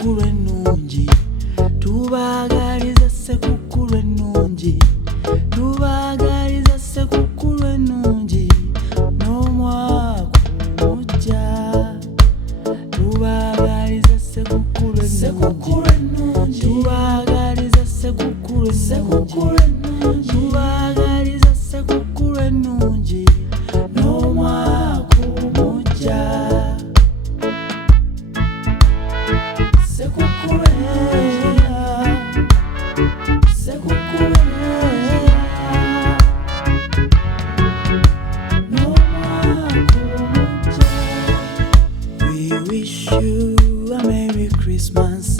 sekukulu ennungi, tubaagaliza sekukulu ennungi, tubaagaliza sekukulu ennungi, n'omwaka omujja. Tubaagaliza sekukulu ennungi, tubaagaliza sekukulu ennungi, tubaagaliza sekukulu ennungi, n'omwaka omujja. Sekukulu ennungi, sekukulu ennungi, n'omwaka omujja. We wish you a Merry Christmas.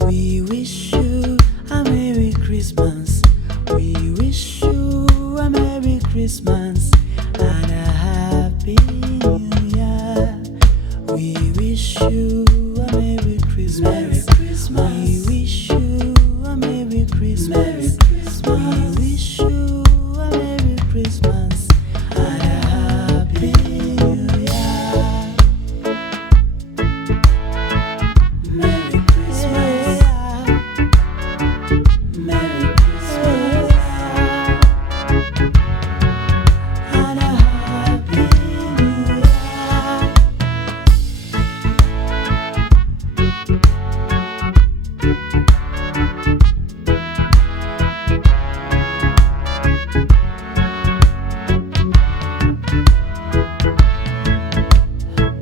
We wish you a Merry Christmas. We wish you a Merry Christmas and a Happy New Year. We wish you a Merry Christmas. We wish you a Merry Christmas. We wish you a Merry Christmas and a Happy New Year. Merry Christmas. Merry Christmas and a Happy New Year.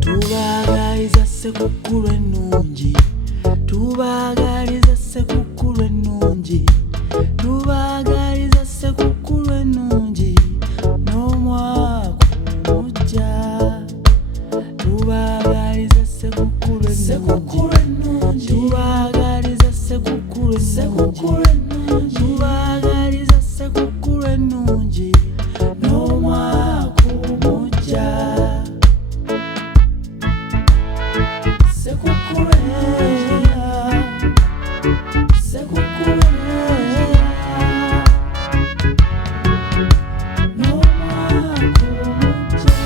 Tubaagaliza sekukulu ennungi, tubaagaliza sekukulu ennungi, tubaagaliza sekukulu ennungi, n'omwaka omujja. Tubaagaliza sekukulu ennungi, tubaagaliza sekukulu ennungi, tubaagaliza sekukulu ennungi, n'omwaka omujja. Sekukulu ennungi, sekukulu ennungi, n'omwaka omujja.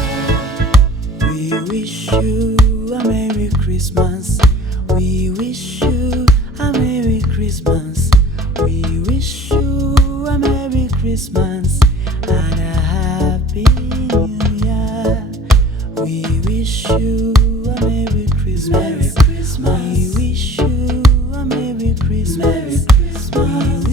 We wish you a Merry Christmas. We wish you a Merry Christmas. We wish you a Merry Christmas and a Happy New Year. We wish you a Merry Christmas. We wish you a Merry Christmas. We